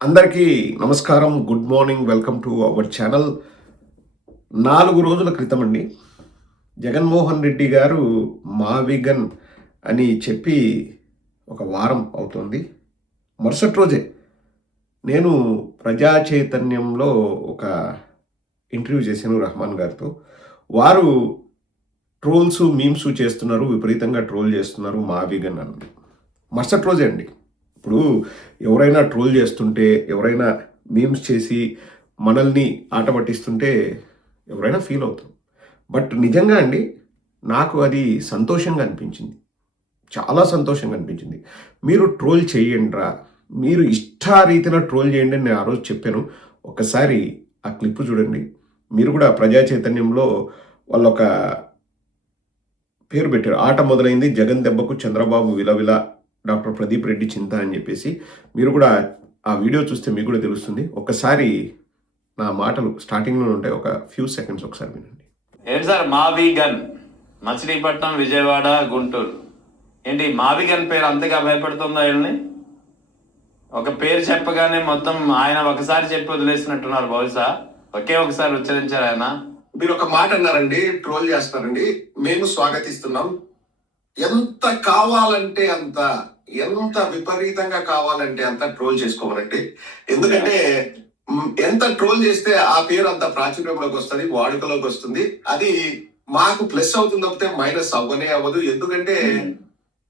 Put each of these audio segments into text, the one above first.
అందరికీ నమస్కారం, good morning, welcome to our channel. 4 రోజుల క్రితం అండి జగన్మోహన్ రెడ్డి గారు మావిగన్ అని చెప్పి ఒక వారం అవుతుంది. మరుసటి రోజే నేను ప్రజా చైతన్యంలో ఒక ఇంటర్వ్యూ చేశాను రెహమాన్ గారితో. వారు ట్రోల్స్, మీమ్స్ చేస్తున్నారు, విపరీతంగా ట్రోల్ చేస్తున్నారు మావిగన్ అన్నది. మరుసటి రోజే అండి. ఇప్పుడు ఎవరైనా ట్రోల్ చేస్తుంటే, ఎవరైనా మీమ్స్ చేసి మనల్ని ఆట పట్టిస్తుంటే ఎవరైనా ఫీల్ అవుతాం. బట్ నిజంగా అండి, నాకు అది సంతోషంగా అనిపించింది. చాలా సంతోషంగా అనిపించింది. మీరు ట్రోల్ చేయండిరా, మీరు ఇష్టారీతిన ట్రోల్ చేయండి అని నేను ఆ రోజు చెప్పాను. ఒక్కసారి ఆ క్లిప్ చూడండి. మీరు కూడా ప్రజా చైతన్యంలో వాళ్ళొక పేరు పెట్టారు. ఆట మొదలైంది జగన్ దెబ్బకు చంద్రబాబు విలవిల, డాక్టర్ ప్రదీప్ రెడ్డి చింత అని చెప్పేసి. మీరు కూడా ఆ వీడియో చూస్తే మీకు కూడా తెలుస్తుంది. ఒక్కసారి నా మాటలు స్టార్టింగ్లో ఉంటాయి, ఒక ఫ్యూ సెకండ్స్ ఒకసారి వినండి. ఏంటి సార్ మావిగన్, మచిలీపట్నం, విజయవాడ, గుంటూరు, ఏంటి మావిగన్ పేరు అంతగా భయపడుతుందా వీళ్ళని? ఒక పేరు చెప్పగానే మొత్తం ఆయన ఒకసారి చెప్పి వదిలేసినట్టున్నారు. బహుశా ఒకే ఒకసారి ఉచ్చరించారు ఆయన. మీరు ఒక మాట అన్నారండి, ట్రోల్ చేస్తారండి, మేము స్వాగతిస్తున్నాం. ఎంత కావాలంటే అంత, ఎంత విపరీతంగా కావాలంటే అంత ట్రోల్ చేసుకోవాలండి. ఎందుకంటే ఎంత ట్రోల్ చేస్తే ఆ పేరు అంత ప్రాచుర్యంలోకి వస్తుంది, వాడుకలోకి వస్తుంది. అది మాకు ప్లస్ అవుతుంది తప్పితే మైనస్ అవ్వనే అవ్వదు. ఎందుకంటే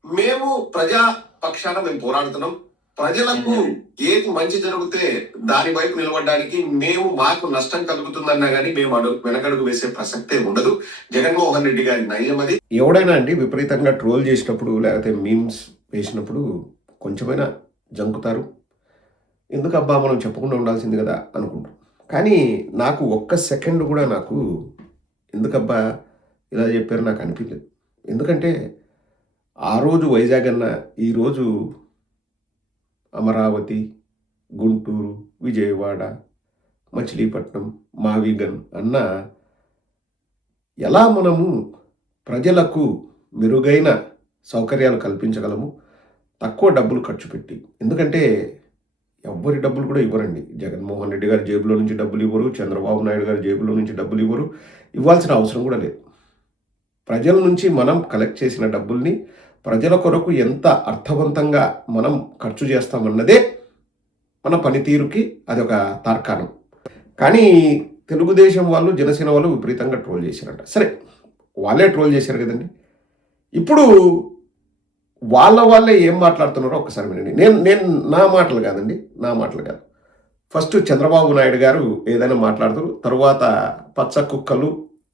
మేము ప్రజా పక్షాన మేము పోరాడుతున్నాం. ప్రజలకు ఏది మంచి జరిగితే దాని వైపు నిలబడడానికి మాకు నష్టం కలుగుతుందన్నా కానీ మేము వెనకడుగు వేసే ప్రసక్తే ఉండదు. జగన్మోహన్ రెడ్డి గారి నయం అది. ఎవడైనా అండి విపరీతంగా ట్రోల్ చేసినప్పుడు, లేకపోతే మీమ్స్ వేసినప్పుడు కొంచెమైనా జంకుతారు. ఎందుకబ్బా మనం చెప్పకుండా ఉండాల్సింది కదా అనుకుంటాం. కానీ నాకు ఒక్క సెకండ్ కూడా నాకు ఎందుకబ్బా ఇలా చెప్పారు నాకు అనిపించలేదు. ఎందుకంటే ఆ రోజు వైజాగ్ అన్న, ఈరోజు అమరావతి, గుంటూరు, విజయవాడ, మచిలీపట్నం, మావిగన్ అన్న ఎలా మనము ప్రజలకు మెరుగైన సౌకర్యాలు కల్పించగలము తక్కువ డబ్బులు ఖర్చు పెట్టి. ఎందుకంటే ఎవ్వరి డబ్బులు కూడా ఇవ్వరండి. జగన్మోహన్ రెడ్డి గారి జేబులో నుంచి డబ్బులు ఇవ్వరు, చంద్రబాబు నాయుడు గారి జేబులో నుంచి డబ్బులు ఇవ్వరు, ఇవ్వాల్సిన అవసరం కూడా లేదు. ప్రజల నుంచి మనం కలెక్ట్ చేసిన డబ్బుల్ని ప్రజల కొరకు ఎంత అర్థవంతంగా మనం ఖర్చు చేస్తామన్నదే మన పనితీరుకి అదొక తార్కాణం. కానీ తెలుగుదేశం వాళ్ళు, జనసేన వాళ్ళు విపరీతంగా ట్రోల్ చేశారంట. సరే, వాళ్ళే ట్రోల్ చేశారు కదండి. ఇప్పుడు వాళ్ళే ఏం మాట్లాడుతున్నారో ఒకసారి వినండి. నేను నా మాటలు కాదండి, నా మాటలు కాదు. ఫస్ట్ చంద్రబాబు నాయుడు గారు ఏదైనా మాట్లాడుతారు, తరువాత పచ్చ కుక్కలు,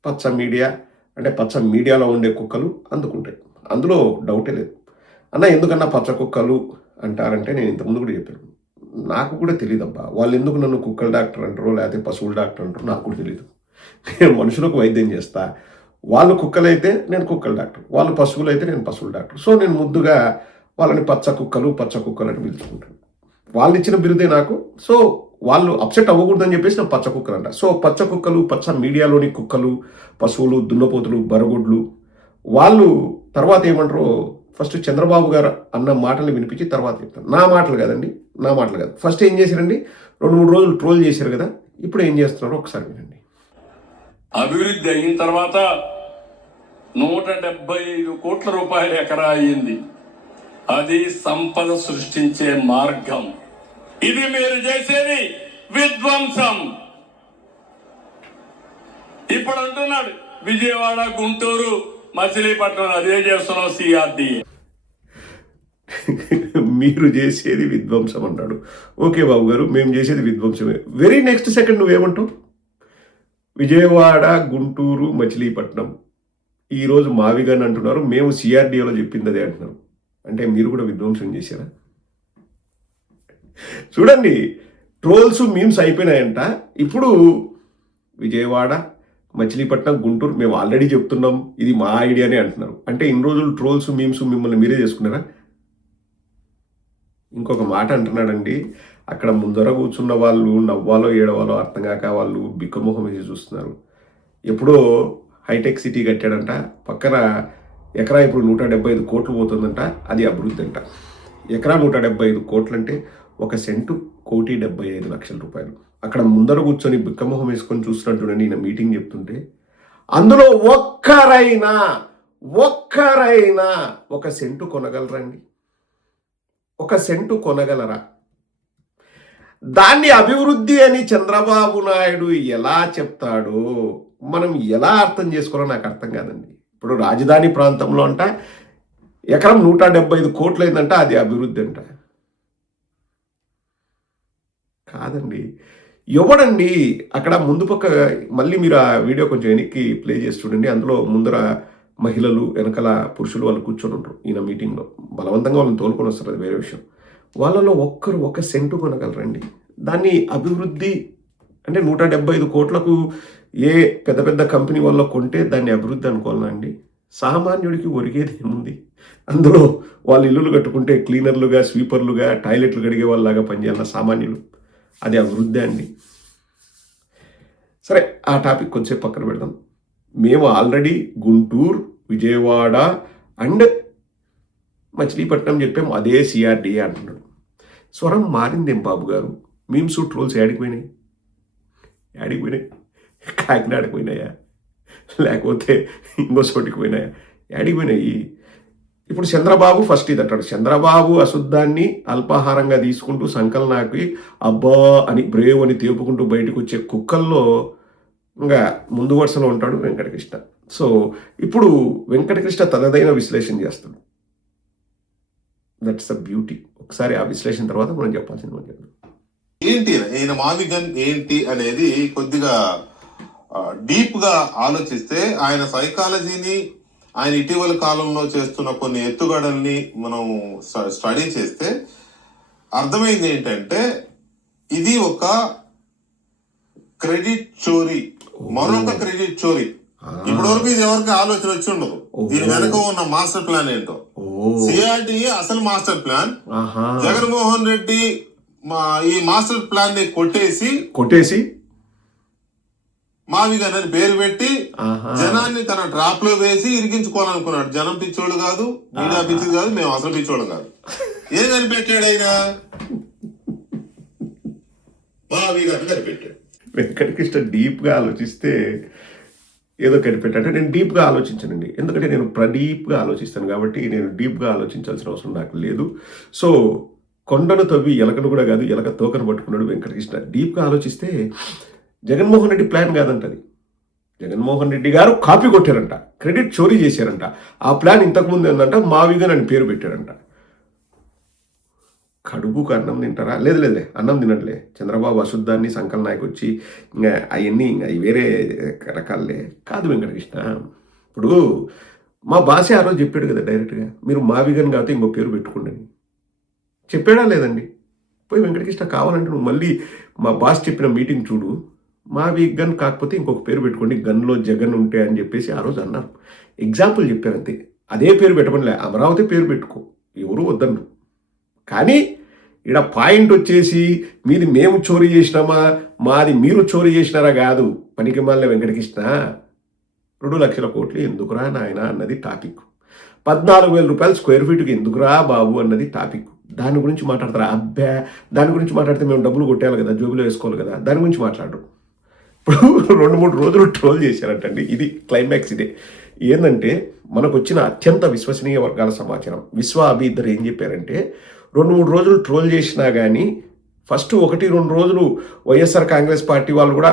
పచ్చ మీడియా, అంటే పచ్చ మీడియాలో ఉండే కుక్కలు అందుకుంటాయి. అందులో డౌటే లేదు. అన్న ఎందుకన్నా పచ్చ కుక్కలు అంటారంటే, నేను ఇంతకుముందు కూడా చెప్పాను, నాకు కూడా తెలియదు అబ్బా వాళ్ళు ఎందుకు నన్ను కుక్కల డాక్టర్ అంటారో లేకపోతే పశువుల డాక్టర్ అంటారో నాకు కూడా తెలియదు. నేను మనుషులకు వైద్యం చేస్తా. వాళ్ళు కుక్కలైతే నేను కుక్కల డాక్టర్, వాళ్ళు పశువులు అయితే నేను పశువుల డాక్టర్. సో నేను ముద్దుగా వాళ్ళని పచ్చ కుక్కలు అని పిలుచుకుంటాను. వాళ్ళు ఇచ్చిన బిరుదే నాకు. సో వాళ్ళు అప్సెట్ అవ్వకూడదని చెప్పేసి నేను పచ్చ కుక్కలు అంట. సో పచ్చ కుక్కలు, పచ్చ మీడియాలోని కుక్కలు, పశువులు, దున్నపోతులు, బరగొడ్లు, వాళ్ళు తర్వాత ఏమంటారో ఫస్ట్ చంద్రబాబు గారు అన్న మాటలు వినిపించి తర్వాత చెప్తాను. నా మాటలు కాదండి, నా మాటలు కాదు. ఫస్ట్ ఏం చేశారండి, 2-3 రోజులు ట్రోల్ చేశారు కదా, ఇప్పుడు ఏం చేస్తున్నారో ఒకసారి వినండి. అభివృద్ధి అయిన తర్వాత 175 కోట్ల రూపాయల ఎకరా అయింది. అది సంపద సృష్టించే మార్గం. ఇది మీరు చేసేది విధ్వంసం. ఇప్పుడు అంటున్నాడు విజయవాడ, గుంటూరు, మచిలీపట్నం అదే చేస్తున్నాం సిఆర్డీఏ. మీరు చేసేది విధ్వంసం అంటాడు. ఓకే బాబు గారు, మేము చేసేది విధ్వంసమే. వెరీ నెక్స్ట్ సెకండ్ నువ్వేమంటావు, విజయవాడ, గుంటూరు, మచిలీపట్నం ఈరోజు మావిగన్ అంటున్నారు, మేము సిఆర్డీఏలో చెప్పింది అదే అంటున్నారు. అంటే మీరు కూడా విధ్వంసం చేశారా? చూడండి, ట్రోల్స్, మీమ్స్ అయిపోయినాయంట. ఇప్పుడు విజయవాడ, మచిలీపట్నం, గుంటూరు మేము ఆల్రెడీ చెప్తున్నాం, ఇది మా ఐడియానే అంటున్నారు. అంటే ఇన్ని రోజులు ట్రోల్స్, మీమ్స్ మిమ్మల్ని మీరే చేసుకున్నారా? ఇంకొక మాట అంటున్నాడండి, అక్కడ ముందర కూర్చున్న వాళ్ళు నవ్వాలో ఏడవాలో అర్థం కాక వాళ్ళు బిక్కమొహం వేసి చూస్తున్నారు. ఎప్పుడో హైటెక్ సిటీ కట్టాడంట, పక్కన ఎకరా ఇప్పుడు 175 కోట్లు పోతుందంట, అది అభివృద్ధి అంట. ఎకరా 175 కోట్లు అంటే ఒక సెంటు 1,75,00,000 రూపాయలు. అక్కడ ముందర కూర్చొని బిక్కమొహం వేసుకొని చూస్తున్నట్టు చూడండి ఈయన మీటింగ్ చెప్తుంటే, అందులో ఒక్కరైనా ఒక సెంటు కొనగలరండి? ఒక సెంటు కొనగలరా? దాన్ని అభివృద్ధి అని చంద్రబాబు నాయుడు ఎలా చెప్తాడో మనం ఎలా అర్థం చేసుకోవాలో నాకు అర్థం కాదండి. ఇప్పుడు రాజధాని ప్రాంతంలో అంట ఎకరం 175 కోట్లు అయిందంట, అది అభివృద్ధి అంట. కాదండి. ఎవడండి అక్కడ ముందు పక్క, మళ్ళీ మీరు ఆ వీడియో కొంచెం వెనక్కి ప్లే చేసి చూడండి. అందులో ముందర మహిళలు, వెనకాల పురుషులు వాళ్ళు కూర్చొని ఉంటారు ఈయన మీటింగ్లో. బలవంతంగా వాళ్ళని తోలుకొని వస్తారు, అది వేరే విషయం. వాళ్ళలో ఒక్కరు ఒక సెంటు కొనగలరండి? దాన్ని అభివృద్ధి అంటే 175 కోట్లకు ఏ పెద్ద పెద్ద కంపెనీ వల్ల కొంటే దాన్ని అభివృద్ధి అనుకోవాలా అండి? సామాన్యుడికి ఒరిగేది ఏముంది? అందులో వాళ్ళు ఇల్లులు కట్టుకుంటే క్లీనర్లుగా, స్వీపర్లుగా, టాయిలెట్లు కడిగే వాళ్ళలాగా పనిచేయాలన్న సామాన్యులు, అది అభివృద్ధి అండి? సరే, ఆ టాపిక్ కొంచెం పక్కన పెడదాం. మేము ఆల్రెడీ గుంటూరు, విజయవాడ అండ్ మచిలీపట్నం చెప్పాము, అదే సిఆర్డీఏ అంటున్నాడు. స్వరం మారిందేం బాబు గారు? మీమ్స్, ట్రోల్స్ ఏడిపోయినాయి? కాకినాడకు పోయినాయా? లేకపోతే ఇంకో చోటికి పోయినాయా? ఏడిపోయినాయి? ఇప్పుడు చంద్రబాబు ఫస్ట్ ఇది అంటాడు. చంద్రబాబు అశుద్ధాన్ని అల్పాహారంగా తీసుకుంటూ సంకలనాకి అబ్బా అని బ్రేవ్ అని తేపుకుంటూ బయటకు వచ్చే కుక్కల్లో ఇంకా ముందు వరుసలో ఉంటాడు వెంకటకృష్ణ. సో ఇప్పుడు వెంకటకృష్ణ తనదైన విశ్లేషణ చేస్తాడు. That's the beauty. ఒకసారి ఆ విశ్లేషణ తర్వాత మనం చెప్పాల్సింది మనం చెప్తాం. ఏంటి ఈయన మావిగన్ ఏంటి అనేది కొద్దిగా డీప్ గా ఆలోచిస్తే ఆయన సైకాలజీని, ఆయన ఇటీవల కాలంలో చేస్తున్న కొన్ని ఎత్తుగడల్ని మనం స్టడీ చేస్తే అర్థమైంది ఏంటంటే ఇది ఒక క్రెడిట్ చోరీ, మరొక క్రెడిట్ చోరీ. ఇప్పటి వరకు ఇది ఎవరికి ఆలోచన వచ్చి ఉండదు దీని వెనక ఉన్న మాస్టర్ ప్లాన్ ఏంటో. సిఆర్డీఏ అసలు మాస్టర్ ప్లాన్. జగన్మోహన్ రెడ్డి ఈ మాస్టర్ ప్లాన్ ని కొట్టేసి మావిగన్ అని పేరు పెట్టి జనాన్ని తన డ్రాప్ లో వేసి ఇరికించుకోవాలనుకున్నాడు. జనం పిచ్చోడు కాదు, మీడియా పిచ్చిది కాదు, మేము అసలు పిచ్చోడు కాదు. ఏం కనిపెట్టాడు ఆయన? మావిగన్ కనిపెట్టాడు. వెంకటకృష్ణ డీప్గా ఆలోచిస్తే ఏదో కనిపెట్టాడు. నేను డీప్గా ఆలోచించానండి, ఎందుకంటే నేను డీప్గా ఆలోచిస్తాను కాబట్టి నేను డీప్గా ఆలోచించాల్సిన అవసరం నాకు లేదు. సో కొండను తవ్వి ఎలకను కూడా కాదు, ఎలక తోకను పట్టుకున్నాడు వెంకటకృష్ణ. డీప్గా ఆలోచిస్తే జగన్మోహన్ రెడ్డి ప్లాన్ కాదంటది. జగన్మోహన్ రెడ్డి గారు కాపీ కొట్టారంట, క్రెడిట్ చోరీ చేశారంట. ఆ ప్లాన్ ఇంతకుముందు ఏంటంట, మావిగన్ అని పేరు పెట్టారంట. కడుపుకు అన్నం తింటారా? లేదులే, అన్నం తినట్లే. చంద్రబాబు అశుద్ధాన్ని సంకలనాయకు వచ్చి ఇంకా అవన్నీ ఇంకా వేరే రకాలే కాదు వెంకటకృష్ణ. ఇప్పుడు మా బాసే ఆ రోజు చెప్పాడు కదా డైరెక్ట్గా, మీరు మావిగన్ కాకపోతే ఇంకో పేరు పెట్టుకోండి అని చెప్పాడా లేదండి? పోయి వెంకటకృష్ణ కావాలంటే నువ్వు మళ్ళీ మా బాస్ చెప్పిన మీటింగ్ చూడు, మావిగన్ కాకపోతే ఇంకొక పేరు పెట్టుకోండి, గన్లో జగన్ ఉంటే అని చెప్పేసి ఆ రోజు అన్నారు. ఎగ్జాంపుల్ చెప్పారు అంతే. అదే పేరు పెట్టమనిలే, అమరావతి పేరు పెట్టుకో, ఎవరు వద్దన్నారు. కానీ ఇక్కడ పాయింట్ వచ్చేసి మీది మేము చోరీ చేసినామా, మాది మీరు చోరీ చేసినారా కాదు. పనికి మాలిన వెంకటకృష్ణ 2,00,000 కోట్లు ఎందుకురా నాయన అన్నది టాపిక్. 14,000 రూపాయలు స్క్వేర్ ఫీట్కి ఎందుకురా బాబు అన్నది టాపిక్. దాని గురించి మాట్లాడతారా? అబ్బా, దాని గురించి మాట్లాడితే మేము డబ్బులు కొట్టాలి కదా, జోబులో వేసుకోవాలి కదా, దాని గురించి మాట్లాడరు. ఇప్పుడు 2-3 రోజులు ట్రోల్ చేశారంటండి. ఇది క్లైమాక్స్. ఇదే ఏంటంటే మనకు వచ్చిన అత్యంత విశ్వసనీయ వర్గాల సమాచారం. విశ్వ అభి ఇద్దరు ఏం చెప్పారంటే, 2-3 రోజులు ట్రోల్ చేసినా కానీ ఫస్ట్ 1-2 రోజులు వైఎస్ఆర్ కాంగ్రెస్ పార్టీ వాళ్ళు కూడా,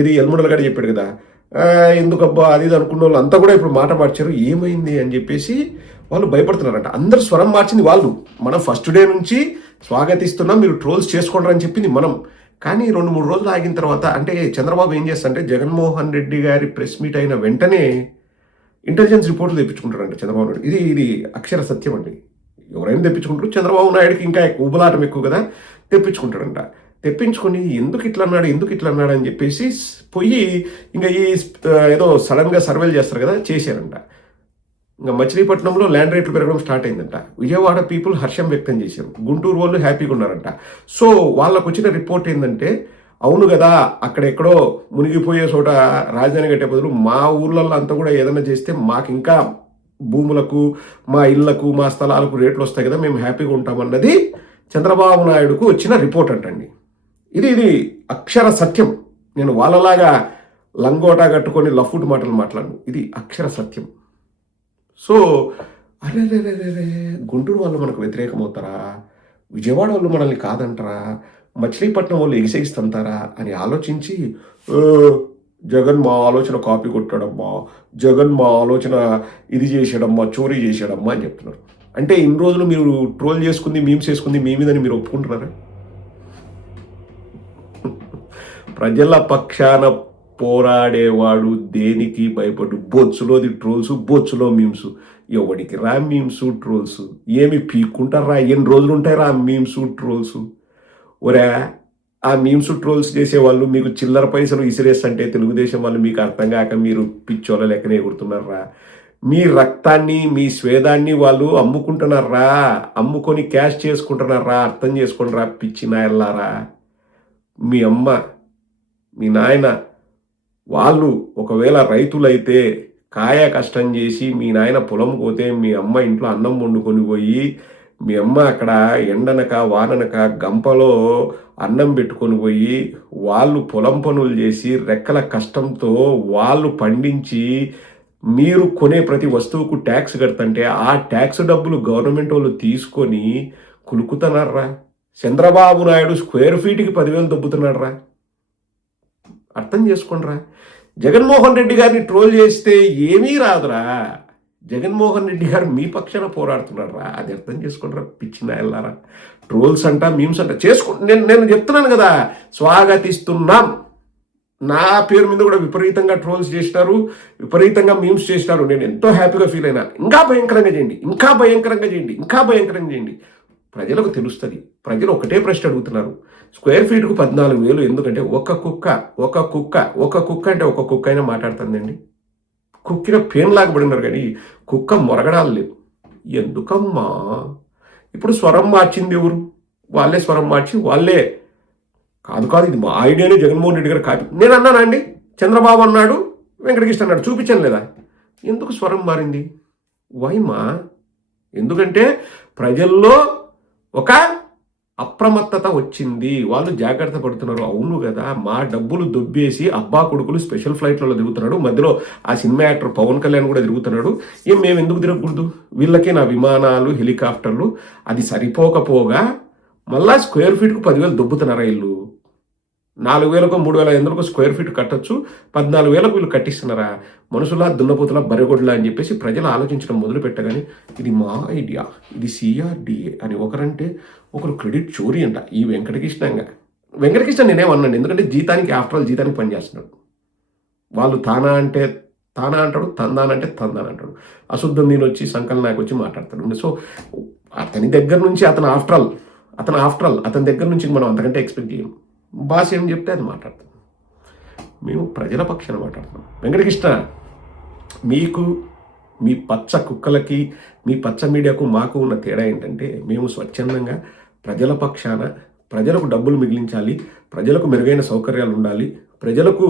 ఇది ఎల్ముడలు గారు చెప్పాడు కదా, ఎందుకబ్బా అది ఇది అనుకున్న వాళ్ళు అంతా కూడా ఇప్పుడు మాట మార్చారు. ఏమైంది అని చెప్పేసి వాళ్ళు భయపడుతున్నారంట. అందరూ స్వరం మార్చింది వాళ్ళు. మనం ఫస్ట్ డే నుంచి స్వాగతిస్తున్నాం, మీరు ట్రోల్స్ చేసుకోండి అని చెప్పింది మనం. కానీ 2-3 రోజులు ఆగిన తర్వాత, అంటే చంద్రబాబు ఏం చేస్తారంటే, జగన్మోహన్ రెడ్డి గారి ప్రెస్ మీట్ అయిన వెంటనే ఇంటెలిజెన్స్ రిపోర్ట్లు తెప్పించుకుంటారంట చంద్రబాబు నాయుడు. ఇది అక్షర సత్యం అండి. ఎవరైనా తెప్పించుకుంటారు. చంద్రబాబు నాయుడుకి ఇంకా ఊబలాటం ఎక్కువ కదా, తెప్పించుకుంటాడంట. తెప్పించుకొని ఎందుకు ఇట్లా అన్నాడు అని చెప్పేసి పోయి ఇంకా ఈ ఏదో సడన్గా సర్వేలు చేస్తారు కదా, చేశారంట. ఇంకా మచిలీపట్నంలో ల్యాండ్ రేట్లు పెరగడం స్టార్ట్ అయిందంట. విజయవాడ పీపుల్ హర్షం వ్యక్తం చేశారు. గుంటూరు వాళ్ళు హ్యాపీగా ఉన్నారంట. సో వాళ్ళకు వచ్చిన రిపోర్ట్ ఏంటంటే, అవును కదా, అక్కడెక్కడో మునిగిపోయే చోట రాజధాని కట్టే బదులు మా ఊర్లలో అంతా కూడా ఏదైనా చేస్తే మాకు ఇంకా భూములకు, మా ఇళ్లకు, మా స్థలాలకు రేట్లు వస్తాయి కదా, మేము హ్యాపీగా ఉంటామన్నది చంద్రబాబు నాయుడుకు వచ్చిన రిపోర్ట్ అంటండి. ఇది అక్షర సత్యం. నేను వాళ్ళలాగా లంగోటా కట్టుకొని లఫ్ట్ మాటలు మాట్లాడను, ఇది అక్షర సత్యం. సో అరే గుంటూరు వాళ్ళు మనకు వ్యతిరేకమవుతారా, విజయవాడ వాళ్ళు మనల్ని కాదంటారా, మచిలీపట్నం వాళ్ళు ఎగిసేయిస్తుంటారా అని ఆలోచించి జగన్ మా ఆలోచన కాపీ కొట్టాడమ్మా, జగన్ మా ఆలోచన ఇది చేసాడమ్మా, చోరీ చేసాడమ్మా అని చెప్తున్నారు. అంటే ఇన్ని రోజులు మీరు ట్రోల్ చేసుకుంది, మీమ్స్ చేసుకుంది మీ మీదని మీరు ఒప్పుకుంటున్నారా? ప్రజల పక్షాన పోరాడేవాడు దేనికి భయపడు, బొచ్చులోది ట్రోల్స్, బొచ్చులో మీమ్స్. ఎవడికి రా మీమ్స్ ట్రోల్స్? ఏమి పీక్కుంటారా? ఎన్ని రోజులు ఉంటాయి రా మీమ్స్ ట్రోల్స్? ఒరే ఆ మీమ్స్ ట్రోల్స్ చేసేవాళ్ళు మీకు చిల్లర పైసలు ఇసిరేస్తుంటే తెలుగుదేశం వాళ్ళు మీకు అర్థం కాక మీరు పిచ్చోళ్ళ లెక్కనే ఎగురుతున్నారా? మీ రక్తాన్ని మీ స్వేదాన్ని వాళ్ళు అమ్ముకుంటున్నారా, అమ్ముకొని క్యాష్ చేసుకుంటున్నారా? అర్థం చేసుకుంటారా పిచ్చి నాయల్లారా? మీ అమ్మ మీ నాయన వాళ్ళు ఒకవేళ రైతులైతే కాయ కష్టం చేసి మీ నాయన పొలం పోతే మీ అమ్మ ఇంట్లో అన్నం వండుకొని పోయి మీ అమ్మ అక్కడ ఎండనక వాననక గంపలో అన్నం పెట్టుకొని పోయి వాళ్ళు పొలం పనులు చేసి రెక్కల కష్టంతో వాళ్ళు పండించి మీరు కొనే ప్రతి వస్తువుకు ట్యాక్స్ కడుతుంటే ఆ ట్యాక్స్ డబ్బులు గవర్నమెంట్ వాళ్ళు తీసుకొని కులుకుతున్నారా? చంద్రబాబు నాయుడు స్క్వేర్ ఫీట్కి 10,000 దొబ్బుతున్నారా? అర్థం చేసుకోండిరా. జగన్మోహన్ రెడ్డి గారిని ట్రోల్ చేస్తే ఏమీ రాదురా. జగన్మోహన్ రెడ్డి గారు మీ పక్షాన పోరాడుతున్నారా, అది అర్థం చేసుకోండిరా పిచ్చిన వెళ్ళారా. ట్రోల్స్ అంట మీమ్స్ అంట నేను చెప్తున్నాను కదా, స్వాగతిస్తున్నాం. నా పేరు మీద కూడా విపరీతంగా ట్రోల్స్ చేసినారు, విపరీతంగా మీమ్స్ చేసినారు. నేను ఎంతో హ్యాపీగా ఫీల్ అయినా. ఇంకా భయంకరంగా చేయండి, ఇంకా భయంకరంగా చేయండి, ఇంకా భయంకరంగా చేయండి. ప్రజలకు తెలుస్తుంది. ప్రజలు ఒకటే ప్రశ్న అడుగుతున్నారు, స్క్వేర్ ఫీట్కు 14,000 ఎందుకంటే ఒక కుక్క అంటే ఒక కుక్క అయినా మాట్లాడుతుందండి. కుక్కిన పేన్ లాగబడి ఉన్నారు కానీ కుక్క మొరగడాలు లేవు. ఎందుకమ్మా? ఇప్పుడు స్వరం మార్చింది ఎవరు? వాళ్ళే స్వరం మార్చి వాళ్ళే కాదు ఇది మా ఐడియానే జగన్మోహన్ రెడ్డి గారు కాపీ. నేను అన్నానా అండి? చంద్రబాబు అన్నాడు, వెంకటకృష్ణ అన్నాడు, చూపించాను లేదా? ఎందుకు స్వరం మారింది? వైమా? ఎందుకంటే ప్రజల్లో ఒక అప్రమత్తత వచ్చింది, వాళ్ళు జాగ్రత్త పడుతున్నారు. అవును కదా, మా డబ్బులు దొబ్బేసి అబ్బా కొడుకులు స్పెషల్ ఫ్లైట్లలో తిరుగుతున్నాడు, మధ్యలో ఆ సినిమా యాక్టర్ పవన్ కళ్యాణ్ కూడా తిరుగుతున్నాడు. మేము ఎందుకు తిరగకూడదు? వీళ్ళకి నా విమానాలు హెలికాప్టర్లు అది సరిపోకపోగా మళ్ళా స్క్వేర్ ఫీట్కు 10,000 దొబ్బుతున్నారా? వీళ్ళు 4,000కో 3,500కో స్క్వేర్ ఫీట్ కట్టొచ్చు, 14,000కు వీళ్ళు కట్టిస్తున్నారా? మనుషులా దున్నపోతులా బరిగొడ్లా అని చెప్పేసి ప్రజలు ఆలోచించడం మొదలు పెట్టగానే ఇది మా ఐడియా, ఇది CRDA అని ఒకరంటే ఒకరు క్రెడిట్ చోరీ అంట. ఈ వెంకటకృష్ణ నేనేమన్నాను, ఎందుకంటే జీతానికి ఆఫ్టర్ ఆల్ జీతానికి పనిచేస్తున్నాడు. వాళ్ళు తానా అంటే తానా అంటాడు, తందాన అంటే తందాన అంటాడు. అశుద్ధం నేను వచ్చి సంకలనం నాకు వచ్చి మాట్లాడతాడు. సో అతని దగ్గర నుంచి అతని దగ్గర నుంచి మనం అంతకంటే ఎక్స్పెక్ట్ చేయం. బాస్ ఏం చెప్తే అది మాట్లాడతాం. మేము ప్రజల పక్షాన మాట్లాడుతున్నాం. వెంకటకృష్ణ, మీకు మీ పచ్చ కుక్కలకి మీ పచ్చ మీడియాకు మాకు ఉన్న తేడా ఏంటంటే మేము స్వచ్ఛందంగా ప్రజల పక్షాన, ప్రజలకు డబ్బులు మిగిలించాలి, ప్రజలకు మెరుగైన సౌకర్యాలు ఉండాలి, ప్రజలకు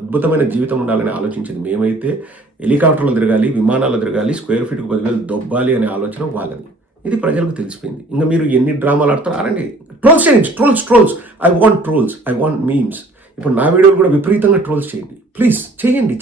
అద్భుతమైన జీవితం ఉండాలని ఆలోచించింది. మేమైతే హెలికాప్టర్లు తిరగాలి, విమానాలు తిరగాలి, స్క్వేర్ ఫీట్కు 10,000 దొబ్బాలి అనే ఆలోచన వాళ్ళది. ఇది ప్రజలకు తెలిసిపోయింది. ఇంకా మీరు ఎన్ని డ్రామాలు ఆడతారు ఆడండి. ట్రోల్స్ చేయండి, ట్రోల్స్. I want memes. ఇప్పుడు నా వీడియోలు కూడా విపరీతంగా ట్రోల్స్ చేయండి ప్లీజ్. చేయండి.